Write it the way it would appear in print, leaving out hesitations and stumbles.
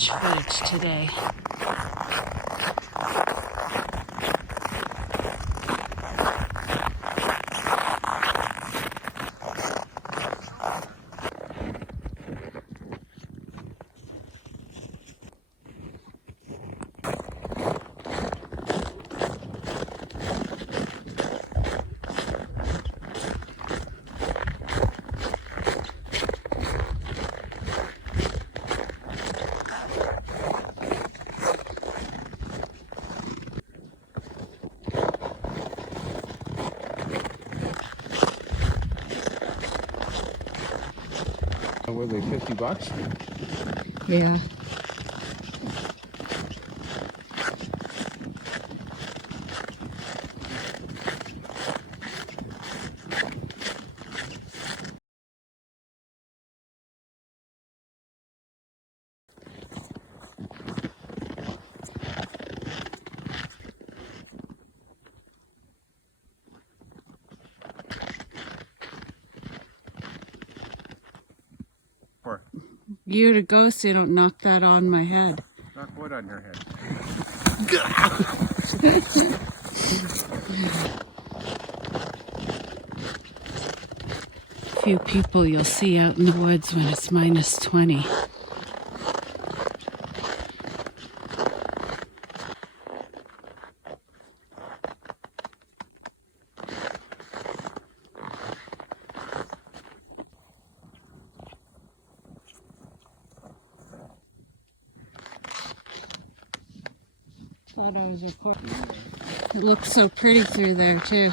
much footage today. Were they $50? Yeah. You to go so you don't knock that on my head. Knock what on your head? Few people you'll see out in the woods when it's minus 20. Thought I was recording. It looks so pretty through there too.